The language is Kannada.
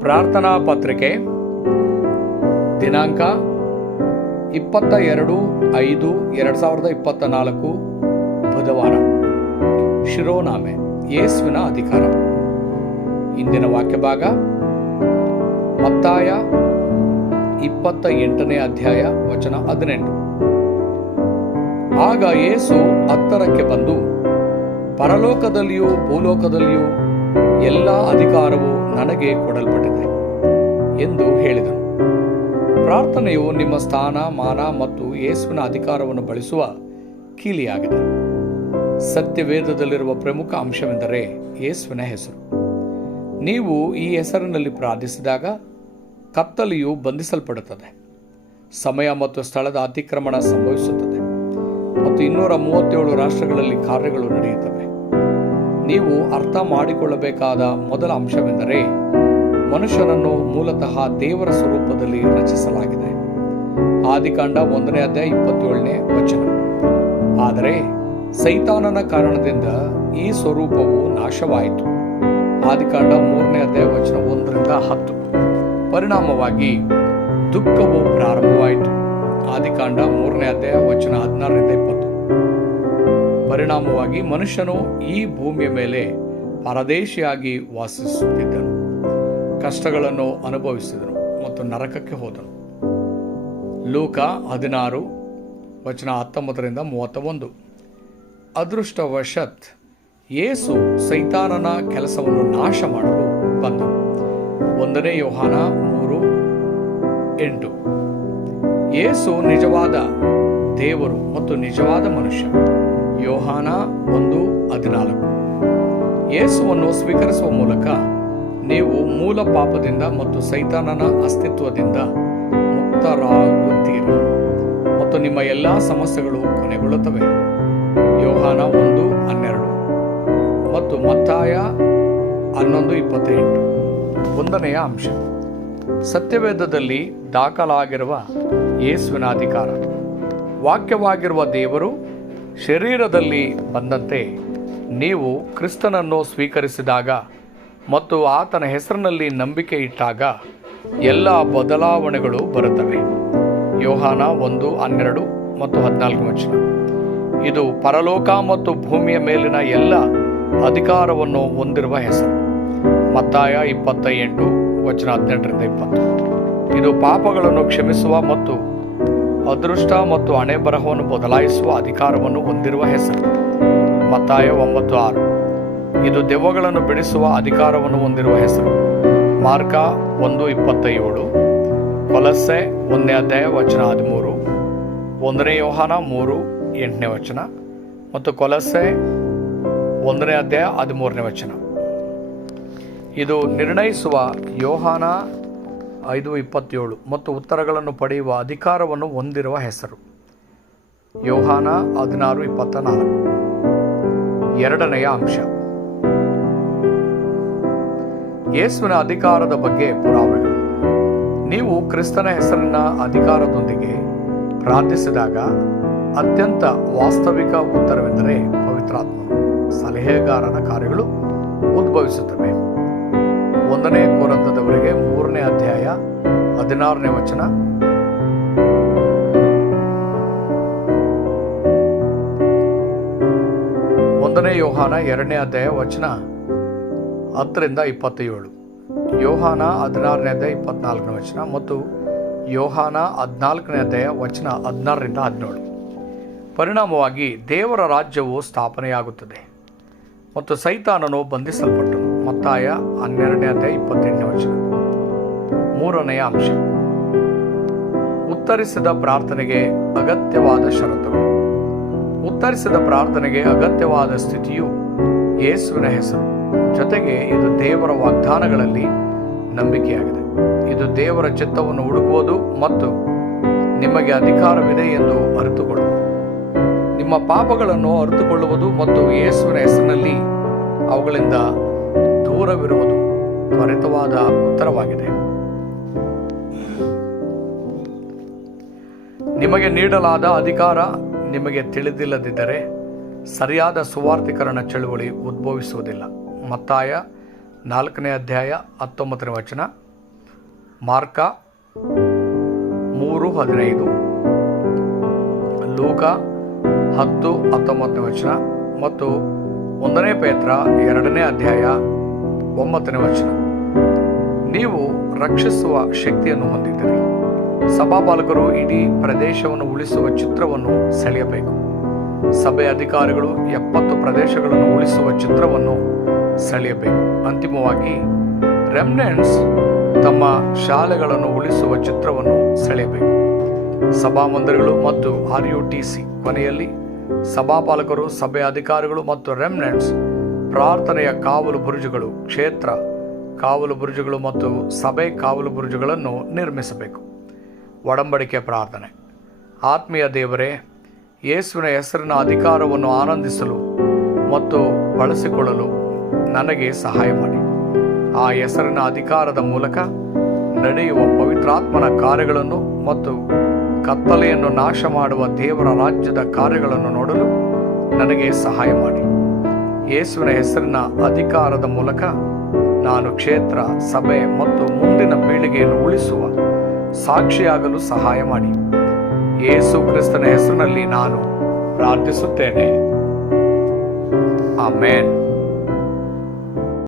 ಪ್ರಾರ್ಥನಾ ಪತ್ರಿಕೆ, ದಿನಾಂಕ ಇಪ್ಪತ್ತ ಎರಡು ಐದು ಎರಡು ಸಾವಿರದ ಇಪ್ಪತ್ತ ನಾಲ್ಕು ಬುಧವಾರ. ಶಿರೋನಾಮೆ, ಯೇಸುವಿನ ಅಧಿಕಾರ. ಇಂದಿನ ವಾಕ್ಯ ಭಾಗ, ಮತ್ತಾಯ ಇಪ್ಪತ್ತ ಎಂಟನೇ ಅಧ್ಯಾಯ, ವಚನ ಹದಿನೆಂಟು. ಆಗ ಯೇಸು ಹತ್ತರಕ್ಕೆ ಬಂದು, ಪರಲೋಕದಲ್ಲಿಯೂ ಭೂಲೋಕದಲ್ಲಿಯೂ ಎಲ್ಲ ಅಧಿಕಾರವು ನನಗೆ ಕೊಡಲ್ಪಟ್ಟಿದೆ. ಎಂದು ಹೇಳಿದನು. ಪ್ರಾರ್ಥನೆಯು ನಿಮ್ಮ ಸ್ಥಾನ, ಮಾನ ಮತ್ತು ಯೇಸುವಿನ ಅಧಿಕಾರವನ್ನು ಬಳಸುವ ಕೀಲಿಯಾಗಿದೆ. ಸತ್ಯವೇದದಲ್ಲಿರುವ ಪ್ರಮುಖ ಅಂಶವೆಂದರೆ ಯೇಸುವಿನ ಹೆಸರು. ನೀವು ಈ ಹೆಸರಿನಲ್ಲಿ ಪ್ರಾರ್ಥಿಸಿದಾಗ ಕತ್ತಲೆಯು ಬಂಧಿಸಲ್ಪಡುತ್ತದೆ. ಸಮಯ ಮತ್ತು ಸ್ಥಳದ ಅತಿಕ್ರಮಣ ಸಂಭವಿಸುತ್ತದೆ ಮತ್ತು ಇನ್ನೂರ ಮೂವತ್ತೇಳು ರಾಷ್ಟ್ರಗಳಲ್ಲಿ ಕಾರ್ಯಗಳು ನಡೆಯುತ್ತವೆ. ನೀವು ಅರ್ಥ ಮಾಡಿಕೊಳ್ಳಬೇಕಾದ ಮೊದಲ ಅಂಶವೆಂದರೆ ಮನುಷ್ಯನನ್ನು ಮೂಲತಃ ದೇವರ ಸ್ವರೂಪದಲ್ಲಿ ರಚಿಸಲಾಗಿದೆ. ಆದಿಕಾಂಡ ಒಂದನೇ ಅಧ್ಯಾಯ ಇಪ್ಪತ್ತೇಳನೇ ವಚನ. ಆದರೆ ಸೈತಾನನ ಕಾರಣದಿಂದ ಈ ಸ್ವರೂಪವು ನಾಶವಾಯಿತು. ಆದಿಕಾಂಡ ಮೂರನೇ ಅಧ್ಯಾಯ ವಚನ ಒಂದರಿಂದ ಹತ್ತು. ಪರಿಣಾಮವಾಗಿ ದುಃಖವು ಪ್ರಾರಂಭವಾಯಿತು. ಆದಿಕಾಂಡ ಮೂರನೇ ಅಧ್ಯಾಯ ವಚನ ಹದಿನಾರರಿಂದ ಇಪ್ಪತ್ತು. ಪರಿಣಾಮವಾಗಿ ಮನುಷ್ಯನು ಈ ಭೂಮಿಯ ಮೇಲೆ ಪರದೇಶಿಯಾಗಿ ವಾಸಿಸುತ್ತಿದ್ದನು. ಕಷ್ಟಗಳನ್ನು ಅನುಭವಿಸಿದನು ಮತ್ತು ನರಕಕ್ಕೆ ಹೋದನು. ಲೂಕ ಹದಿನಾರು, ವಚನ ಹತ್ತೊಂಬತ್ತರಿಂದ ಮೂವತ್ತ ಒಂದು ಅದೃಷ್ಟವಶತ್ ಯೇಸು ಸೈತಾನನ ಕೆಲಸವನ್ನು ನಾಶ ಮಾಡಲು ಬಂದನು. ಒಂದನೇ ಯೋಹಾನ ಮೂರು, ಎಂಟು. ಯೇಸು ನಿಜವಾದ ದೇವರು ಮತ್ತು ನಿಜವಾದ ಮನುಷ್ಯ. ಯೋಹಾನ ಒಂದು ಹದಿನಾಲ್ಕು. ಯೇಸುವನ್ನು ಸ್ವೀಕರಿಸುವ ಮೂಲಕ ನೀವು ಮೂಲ ಪಾಪದಿಂದ ಮತ್ತು ಸೈತಾನನ ಅಸ್ತಿತ್ವದಿಂದ ಮುಕ್ತರಾಗುತ್ತೀರಿ. ಮತ್ತು ನಿಮ್ಮ ಎಲ್ಲ ಸಮಸ್ಯೆಗಳು ಕೊನೆಗೊಳ್ಳುತ್ತವೆ. ಯೋಹಾನ ಒಂದು ಹನ್ನೆರಡು ಮತ್ತು ಮತ್ತಾಯ ಹನ್ನೊಂದು ಇಪ್ಪತ್ತೆಂಟು. ಒಂದನೆಯ ಅಂಶ. ಸತ್ಯವೇದದಲ್ಲಿ ದಾಖಲಾಗಿರುವ ಯೇಸುವಿನ ಅಧಿಕಾರ. ವಾಕ್ಯವಾಗಿರುವ ದೇವರು ಶರೀರದಲ್ಲಿ ಬಂದಂತೆ ನೀವು ಕ್ರಿಸ್ತನನ್ನು ಸ್ವೀಕರಿಸಿದಾಗ ಮತ್ತು ಆತನ ಹೆಸರಿನಲ್ಲಿ ನಂಬಿಕೆ ಇಟ್ಟಾಗ ಎಲ್ಲ ಬದಲಾವಣೆಗಳು ಬರುತ್ತವೆ. ಯೋಹಾನ ಒಂದು, ಹನ್ನೆರಡು ಮತ್ತು ಹದಿನಾಲ್ಕು ವಚನ. ಇದು ಪರಲೋಕ ಮತ್ತು ಭೂಮಿಯ ಮೇಲಿನ ಎಲ್ಲ ಅಧಿಕಾರವನ್ನು ಹೊಂದಿರುವ ಹೆಸರು. ಮತ್ತಾಯ ಇಪ್ಪತ್ತ ಎಂಟು ವಚನ ಹದಿನೆಂಟರಿಂದ ಇಪ್ಪತ್ತು. ಇದು ಪಾಪಗಳನ್ನು ಕ್ಷಮಿಸುವ ಮತ್ತು ಅದೃಷ್ಟ ಮತ್ತು ಹಣೆ ಬರಹವನ್ನು ಬದಲಾಯಿಸುವ ಅಧಿಕಾರವನ್ನು ಹೊಂದಿರುವ ಹೆಸರು. ಮತ್ತಾಯ ಒಂಬತ್ತು, ಆರು. ಇದು ದೆವ್ವಗಳನ್ನು ಬಿಡಿಸುವ ಅಧಿಕಾರವನ್ನು ಹೊಂದಿರುವ ಹೆಸರು. ಮಾರ್ಕ ಒಂದು ಇಪ್ಪತ್ತ ಏಳು ಕೊಲಸೆ ಒಂದನೇ ಅಧ್ಯಾಯ ವಚನ ಹದಿಮೂರು, ಒಂದನೇ ಯೋಹಾನ ಮೂರು, ಎಂಟನೇ ವಚನ ಮತ್ತು ಕೊಲಸೆ ಒಂದನೇ ಅಧ್ಯಾಯ ಹದಿಮೂರನೇ ವಚನ. ಇದು ನಿರ್ಣಯಿಸುವ ಯೋಹಾನ ಐದು ಇಪ್ಪತ್ತೇಳು ಮತ್ತು ಉತ್ತರಗಳನ್ನು ಪಡೆಯುವ ಅಧಿಕಾರವನ್ನು ಹೊಂದಿರುವ ಹೆಸರು. ಯೋಹಾನ ಹದಿನಾರು ಇಪ್ಪತ್ತ ನಾಲ್ಕು. ಎರಡನೆಯ ಅಂಶ. ಯೇಸುವಿನ ಅಧಿಕಾರದ ಬಗ್ಗೆ ಪುರಾವೆಗಳು. ನೀವು ಕ್ರಿಸ್ತನ ಹೆಸರಿನ ಅಧಿಕಾರದೊಂದಿಗೆ ಪ್ರಾರ್ಥಿಸಿದಾಗ ಅತ್ಯಂತ ವಾಸ್ತವಿಕ ಉತ್ತರವೆಂದರೆ ಪವಿತ್ರಾತ್ಮ. ಸಲಹೆಗಾರನ ಕಾರ್ಯಗಳು ಉದ್ಭವಿಸುತ್ತವೆ. ಒಂದನೇ ಕೊರಂತದವರೆಗೆ ಮೂರನೇ ಅಧ್ಯಾಯ ಹದಿನಾರನೇ ವಚನ. ಒಂದನೇ ಯೋಹಾನ ಎರಡನೇ ಅಧ್ಯಾಯ ವಚನ. ಹತ್ತರಿಂದ ಇಪ್ಪತ್ತೇಳು. ಯೋಹಾನ ಹದಿನಾರನೇ ಇಪ್ಪತ್ನಾಲ್ಕನೇ ವಚನ ಮತ್ತು ಯೋಹಾನ ಹದಿನಾಲ್ಕನೇ ಅಧ್ಯಾಯ ವಚನ ಹದಿನಾರರಿಂದ ಹದಿನೇಳು. ಪರಿಣಾಮವಾಗಿ ದೇವರ ರಾಜ್ಯವು ಸ್ಥಾಪನೆಯಾಗುತ್ತದೆ ಮತ್ತು ಸೈತಾನನು ಬಂಧಿಸಲ್ಪಟ್ಟನು. ಮತ್ತಾಯ ಹನ್ನೆರಡನೇ ಅಧ್ಯಾಯ ಇಪ್ಪತ್ತೆಂಟನೇ ವಚನ. ಮೂರನೆಯ ಅಂಶ. ಉತ್ತರಿಸಿದ ಪ್ರಾರ್ಥನೆಗೆ ಅಗತ್ಯವಾದ ಷರತ್ತುಗಳು. ಉತ್ತರಿಸಿದ ಪ್ರಾರ್ಥನೆಗೆ ಅಗತ್ಯವಾದ ಸ್ಥಿತಿಯು ಯೇಸುವಿನ ಹೆಸರು. ಜೊತೆಗೆ ಇದು ದೇವರ ವಾಗ್ದಾನಗಳಲ್ಲಿ ನಂಬಿಕೆಯಾಗಿದೆ. ಇದು ದೇವರ ಚಿತ್ತವನ್ನು ಹುಡುಕುವುದು ಮತ್ತು ನಿಮಗೆ ಅಧಿಕಾರವಿದೆ ಎಂದು ಅರಿತುಕೊಳ್ಳುವುದು. ನಿಮ್ಮ ಪಾಪಗಳನ್ನು ಅರಿತುಕೊಳ್ಳುವುದು ಮತ್ತು ಯೇಸುವಿನ ಹೆಸರಿನಲ್ಲಿ ಅವುಗಳಿಂದ ದೂರವಿರುವುದು ತ್ವರಿತವಾದ ಉತ್ತರವಾಗಿದೆ. ನಿಮಗೆ ನೀಡಲಾದ ಅಧಿಕಾರ ನಿಮಗೆ ತಿಳಿದಿಲ್ಲದಿದ್ದರೆ ಸರಿಯಾದ ಸುವಾರ್ಥೀಕರಣ ಚಳುವಳಿ ಉದ್ಭವಿಸುವುದಿಲ್ಲ. ಮತ್ತಾಯ ನಾಲ್ಕನೇ ಅಧ್ಯಾಯ ಹತ್ತೊಂಬತ್ತನೇ ವಚನ. ಮಾರ್ಕ ಮೂರು ಹದಿನೈದು. ಲೂಕ ಹತ್ತು ಹತ್ತೊಂಬತ್ತನೇ ವಚನ ಮತ್ತು ಒಂದನೇ ಪೇತ್ರ ಎರಡನೇ ಅಧ್ಯಾಯ ಒಂಬತ್ತನೇ ವಚನ. ನೀವು ರಕ್ಷಿಸುವ ಶಕ್ತಿಯನ್ನು ಹೊಂದಿದ್ದೀರಿ. ಸಭಾಪಾಲಕರು ಇಡೀ ಪ್ರದೇಶವನ್ನು ಉಳಿಸುವ ಚಿತ್ರವನ್ನು ಸೆಳೆಯಬೇಕು. ಸಭೆ ಅಧಿಕಾರಿಗಳು ಎಪ್ಪತ್ತು ಪ್ರದೇಶಗಳನ್ನು ಉಳಿಸುವ ಚಿತ್ರವನ್ನು ಸೆಳೆಯಬೇಕು. ಅಂತಿಮವಾಗಿ ರೆಮ್ನೆಂಟ್ಸ್ ತಮ್ಮ ಶಾಲೆಗಳನ್ನು ಉಳಿಸುವ ಚಿತ್ರವನ್ನು ಸೆಳೆಯಬೇಕು. ಸಭಾಮಂದಿರಗಳು ಮತ್ತು ಆರ್ ಯು ಟಿ ಸಿ ಕೊನೆಯಲ್ಲಿ ಸಭಾಪಾಲಕರು, ಸಭೆ ಅಧಿಕಾರಿಗಳು ಮತ್ತು ರೆಮ್ನೆಂಟ್ಸ್ ಪ್ರಾರ್ಥನೆಯ ಕಾವಲು ಬುರುಜುಗಳು ಕ್ಷೇತ್ರ ಕಾವಲು ಬುರುಜುಗಳು ಮತ್ತು ಸಭೆ ಕಾವಲು ಬುರುಜುಗಳನ್ನು ನಿರ್ಮಿಸಬೇಕು. ಒಡಂಬಡಿಕೆ ಪ್ರಾರ್ಥನೆ. ಆತ್ಮೀಯ ದೇವರೇ, ಯೇಸುವಿನ ಹೆಸರಿನ ಅಧಿಕಾರವನ್ನು ಆನಂದಿಸಲು ಮತ್ತು ಬಳಸಿಕೊಳ್ಳಲು ನನಗೆ ಸಹಾಯ ಮಾಡಿ. ಆ ಹೆಸರಿನ ಅಧಿಕಾರದ ಮೂಲಕ ನಡೆಯುವ ಪವಿತ್ರಾತ್ಮನ ಕಾರ್ಯಗಳನ್ನು ಮತ್ತು ಕತ್ತಲೆಯನ್ನು ನಾಶ ಮಾಡುವ ದೇವರ ರಾಜ್ಯದ ಕಾರ್ಯಗಳನ್ನು ನೋಡಲು ನನಗೆ ಸಹಾಯ ಮಾಡಿ. ಯೇಸುವಿನ ಹೆಸರಿನ ಅಧಿಕಾರದ ಮೂಲಕ ನಾನು ಕ್ಷೇತ್ರ, ಸಭೆ ಮತ್ತು ಮುಂದಿನ ಪೀಳಿಗೆಯನ್ನು ಉಳಿಸುವ ಸಾಕ್ಷಿಯಾಗಲು ಸಹಾಯ ಮಾಡಿ. ಯೇಸು ಕ್ರಿಸ್ತನ ಹೆಸರಿನಲ್ಲಿ ನಾನು ಪ್ರಾರ್ಥಿಸುತ್ತೇನೆ. ಆಮೇನ್.